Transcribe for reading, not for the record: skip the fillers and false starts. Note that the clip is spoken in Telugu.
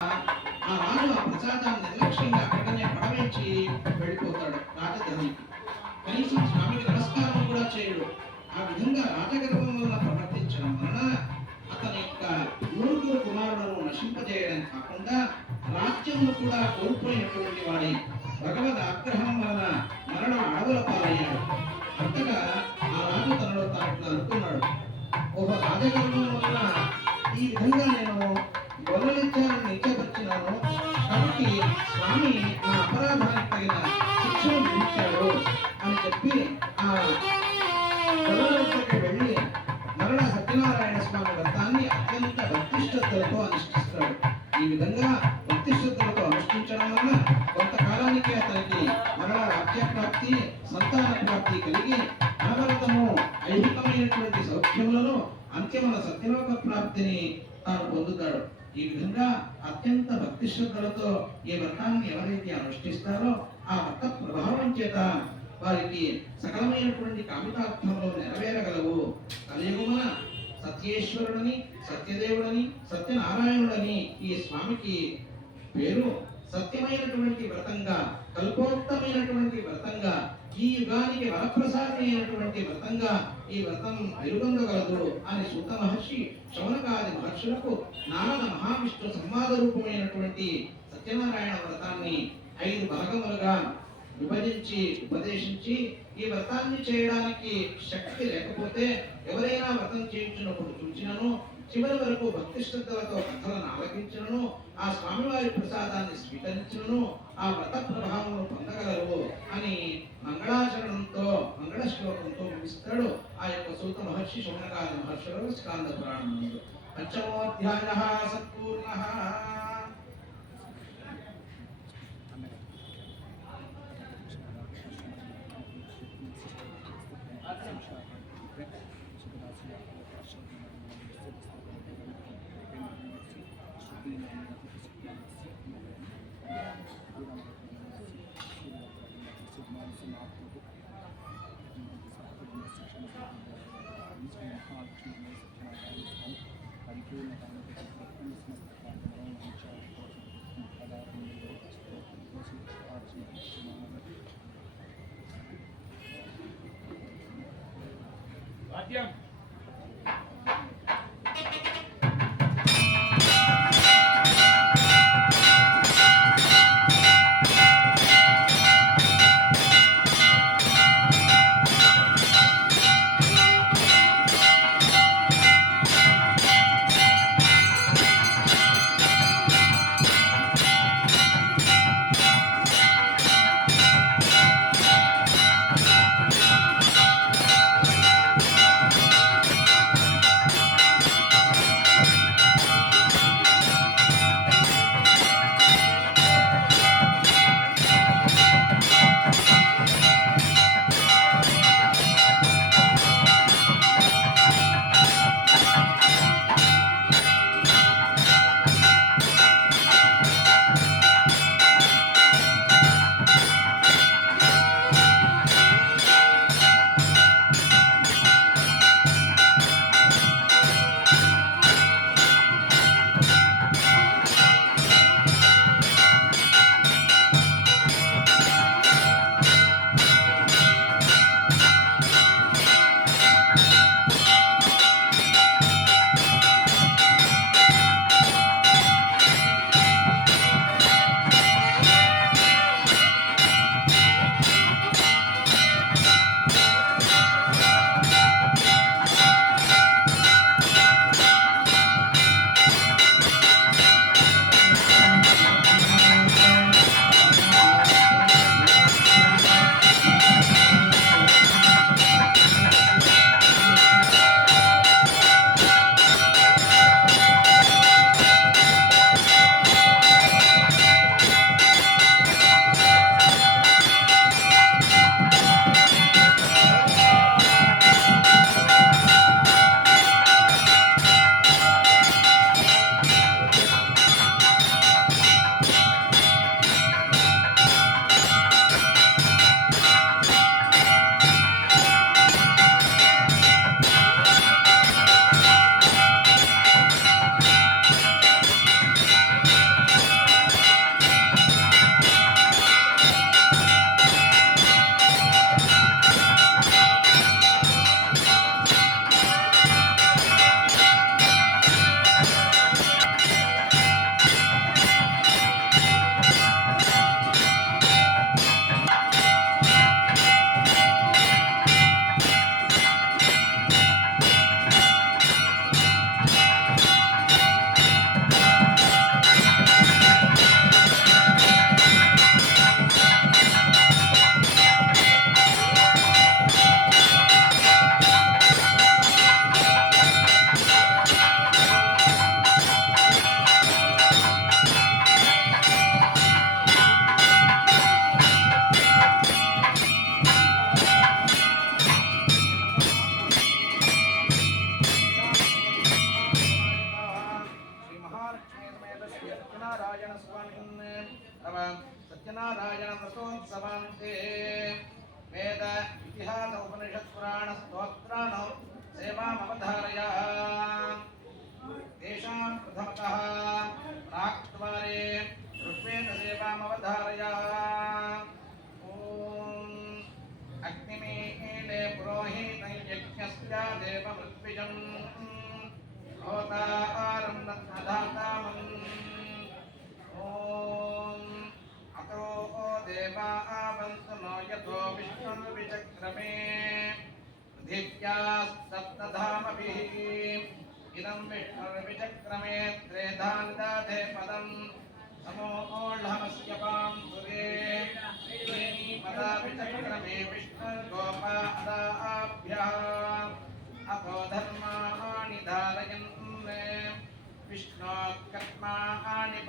ఆ రాజు ఆ ప్రసాదాన్ని నిర్లక్ష్యంగా అక్కడనే పడవేసి వెళ్ళిపోతాడు రాజధానికి. కనీసం స్వామికి నమస్కారం కూడా చేయడు. ఆ విధంగా రాజగర్వం వల్ల ప్రవర్తించడం వలన అతని యొక్క నూరుగురు కుమారులను నశింపజేయడం కాకుండా రాజ్యమును కూడా కోల్పోయినటువంటి వాడి భగవద్ ఆగ్రహం వలన మరణ అడవుల పాలయ్యాడు. అంతగా ఆ రాజు తనలో తాను అనుకున్నాడు, ఓహో రాజగర్వం వలన ఈ విధంగా నేను గొర్రెలిచ్చాలని నిశ్చయపరిచినాను కాబట్టి స్వామి నా అపరాధానికి తగిన శిక్షను విధించాడు అని చెప్పి ఆ గొర్రెలకి వెళ్ళి మరణ సత్యనారాయణ స్వామి వ్రతాన్ని అత్యంత భక్తిశ్రద్ధలతో అనుష్ఠిస్తాడు. ఈ విధంగా భక్తిశ్రద్ధలతో అనుష్ఠించడం వలన కొంతకాలానికి అతనికి మరణ రాజ్యప్రాప్తి సంతాన ప్రాప్తి కలిగి అనవరతము ఐహికమైనటువంటి సౌఖ్యములను అంత్యముల సత్యలోక ప్రాప్తిని తాను పొందుతాడు. ఈ విధంగా అత్యంత భక్తి శ్రద్ధలతో ఈ వ్రతాన్ని ఎవరైతే అనుష్ఠిస్తారో ఆ వ్రత ప్రభావం చేత వారికి సకలమైనటువంటి కామితార్థంలో నెరవేరగలవు. కలియుగమున సత్యేశ్వరుడని, సత్యదేవుడని, సత్యనారాయణుడని ఈ స్వామికి పేరు. సత్యమైనటువంటి వ్రతంగా, కల్పోక్తమైనటువంటి వ్రతంగా, ఈ యుగానికి వరప్రసాది అయినటువంటి వ్రతంగా ఈ వ్రతం వెలుగొందగలదు అని సూత మహర్షి శౌనకాది మహర్షులకు నారద మహావిష్ణు సంవాద రూపమైనటువంటి సత్యనారాయణ వ్రతాన్ని 5 భాగములుగా విభజించి ఉపదేశించి, ఈ వ్రతాన్ని చేయడానికి శక్తి లేకపోతే ఎవరైనా వ్రతం చేయించినప్పుడు చూచినను చివరి వరకు భక్తి శ్రద్ధలతో కథలను ఆలకించను, ఆ స్వామివారి ప్రసాదాన్ని స్వీకరించను, ఆ వ్రత ప్రభావం పొందగలరు అని మంగళాచరణంతో మంగళ శ్లోకంతో ముగిస్తాడు ఆ యొక్క సూత మహర్షి శౌనకాది మహర్షులు స్కాంద పురాణంలో. పంచమోధ్యాయః సత్పూర్ణః. వాద్యం సత్యనారాయణ స్వామిన్ తవ సత్యనారాయణ వ్రతోత్సవాంతే వేద ఇతిహాస ఉపనిషత్ పురాణ స్తోత్రాణ సేవామవధారయ तेषां प्रथमतः प्राक्द्वारे ऋग्वेदसेवामवधारय ॐ अग्निमीले पुरोहितं यज्ञस्य देवमृत्विजं होतारं दत्मधातामम् ॐ अतो देवावन्तु नो यतो विष्णुर्विचक्रमे पृथिव्यास्तप्तधामभिः इदं विष्णुर्विचक्रमे त्रेधान्दाते पदं समोऽह्लमस्य पां सुरे पदा विचक्रमे विष्णुर्गोपादाभ्यः अतो धर्माणि धारयन् विष्णोत्कर्माणि